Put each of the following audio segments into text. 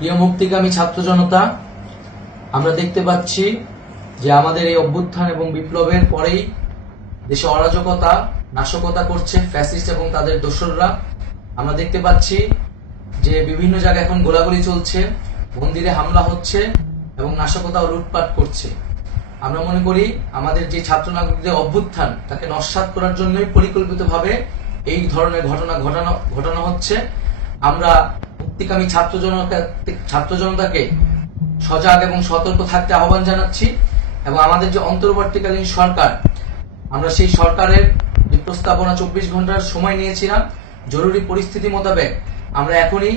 প্রিয় মুক্তিকামী ছাত্র জনতা, আমরা দেখতে পাচ্ছি যে আমাদের এই অভ্যুত্থান এবং বিপ্লবের পরেই দেশে অরাজকতা নাশকতা করছে ফ্যাসিস্ট এবং তাদের দোসররা। আমরা দেখতে পাচ্ছি যে বিভিন্ন জায়গায় এখন গোলাগুলি চলছে, মন্দিরে হামলা হচ্ছে এবং নাশকতা ও লুটপাট করছে। আমরা মনে করি আমাদের যে ছাত্র নাগরিকদের অভ্যুত্থান তাকে নস্যাৎ করার জন্যই পরিকল্পিতভাবে এই ধরনের ঘটনা ঘটানো হচ্ছে। আমরা মুক্তিকামী ছাত্র জনতাকে সজাগ এবং সতর্ক থাকতে আহ্বান জানাচ্ছি এবং আমাদের যে অন্তর্বর্তীকালীন সরকার, আমরা সেই সরকারের যে প্রস্তাবনা 24 ঘন্টার সময় নিয়েছিলাম, জরুরি পরিস্থিতি মোতাবেক আমরা এখনই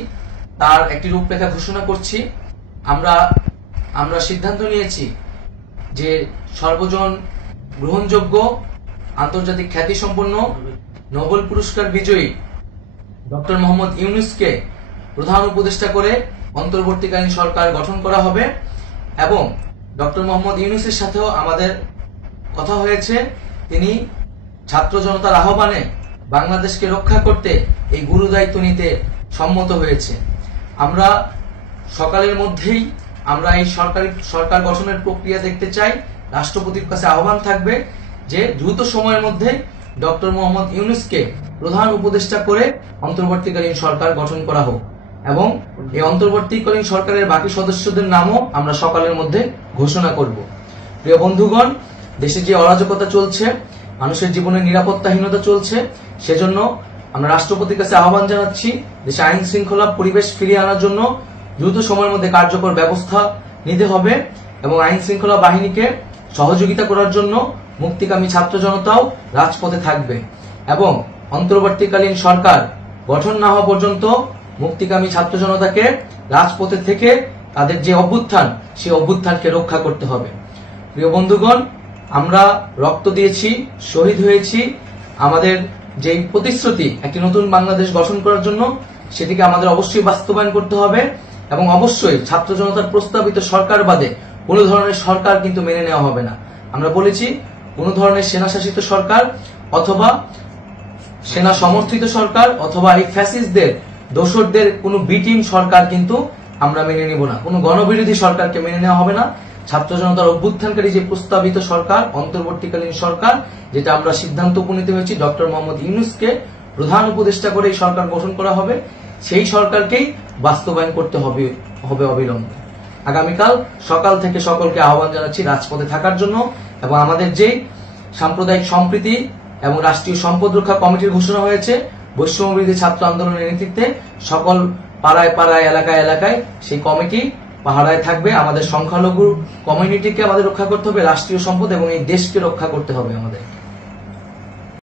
তার একটি রূপরেখা ঘোষণা করছি। আমরা সিদ্ধান্ত নিয়েছি যে সর্বজন গ্রহণযোগ্য আন্তর্জাতিক খ্যাতিসম্পন্ন নোবেল পুরস্কার বিজয়ী ডক্টর মোহাম্মদ ইউনূসকে প্রধান উপদেষ্টা করে অন্তর্বর্তীকালীন সরকার গঠন করা হবে এবং ডক্টর মোহাম্মদ ইউনূসের সাথেও আমাদের কথা হয়েছে। তিনি ছাত্র জনতার আহ্বানে বাংলাদেশকে রক্ষা করতে এই গুরু দায়িত্ব নিতে সম্মত হয়েছে। আমরা সকালের মধ্যেই আমরা এই সরকার গঠনের প্রক্রিয়া দেখতে চাই। রাষ্ট্রপতির কাছে আহ্বান থাকবে যে দ্রুত সময়ের মধ্যে ডক্টর মোহাম্মদ ইউনূসকে প্রধান উপদেষ্টা করে অন্তর্বর্তীকালীন সরকার গঠন করা হোক এবং এই অন্তর্বর্তীকালীন সরকারের বাকি সদস্যদের নামও আমরা সকালের মধ্যে ঘোষণা করব। প্রিয় বন্ধুগণ, দেশে যে অরাজকতা চলছে, মানুষের জীবনের নিরাপত্তাহীনতা চলছে, সেজন্য আমরা রাষ্ট্রপতির কাছে আহ্বান জানাচ্ছি দেশে আইন শৃঙ্খলা পরিবেশ ফিরিয়ে আনার জন্য দ্রুত সময়ের মধ্যে কার্যকর ব্যবস্থা নিতে হবে এবং আইন শৃঙ্খলা বাহিনীকে সহযোগিতা করার জন্য মুক্তিকামী ছাত্র জনতাও রাজপথে থাকবে এবং অন্তর্বর্তীকালীন সরকার গঠন না হওয়া পর্যন্ত মুক্তিকামী ছাত্র জনতাকে রাজপথে থেকে তাদের যে অভ্যুত্থান, সেই অভ্যুত্থানকে রক্ষা করতে হবে। প্রিয় বন্ধুগণ, আমরা রক্ত দিয়েছি, শহীদ হয়েছি। আমাদের যে প্রতিশ্রুতি একটি নতুন বাংলাদেশ গঠন করার জন্য, সেটিকে আমাদের অবশ্যই বাস্তবায়ন করতে হবে এবং অবশ্যই ছাত্র জনতার প্রস্তাবিত সরকার বাদে কোনো ধরনের সরকার কিন্তু মেনে নেওয়া হবে না। আমরা বলেছি কোন ধরনের সেনা শাসিত সরকার অথবা সেনা সমর্থিত সরকার অথবা এই ফ্যাসিস্টদের দোসরদের কোনো বি টিম সরকার কিন্তু আমরা মেনে নিব না। কোনো গণবিরোধী সরকারকে মেনে নেওয়া হবে না। ছাত্র জনতার অভ্যুত্থানকারী যে প্রস্তাবিত সরকার, অন্তর্বর্তীকালীন সরকার, যেটা আমরা সিদ্ধান্ত উপনীত হয়েছি ডক্টর মোহাম্মদ ইউনূসকে প্রধান উপদেষ্টা করে এই সরকার গঠন করা হবে, সেই সরকারকেই বাস্তবায়ন করতে হবে অবিলম্বে। আগামীকাল সকাল থেকে সকলকে আহ্বান জানাচ্ছি রাজপথে থাকার জন্য এবং আমাদের যে সাম্প্রদায়িক সম্প্রীতি এবং রাষ্ট্রীয় সম্পদ রক্ষা কমিটির ঘোষণা হয়েছে বৈষম্যবিরোধী ছাত্র আন্দোলনের নেতৃত্বে, সকল পাড়ায় পাড়ায় এলাকায় এলাকায় সেই কমিটি পাহারায় থাকবে। আমাদের সংখ্যালঘু কমিউনিটিকে আমাদের রক্ষা করতে হবে, রাষ্ট্রীয় সম্পদ এবং এই দেশকে রক্ষা করতে হবে আমাদের।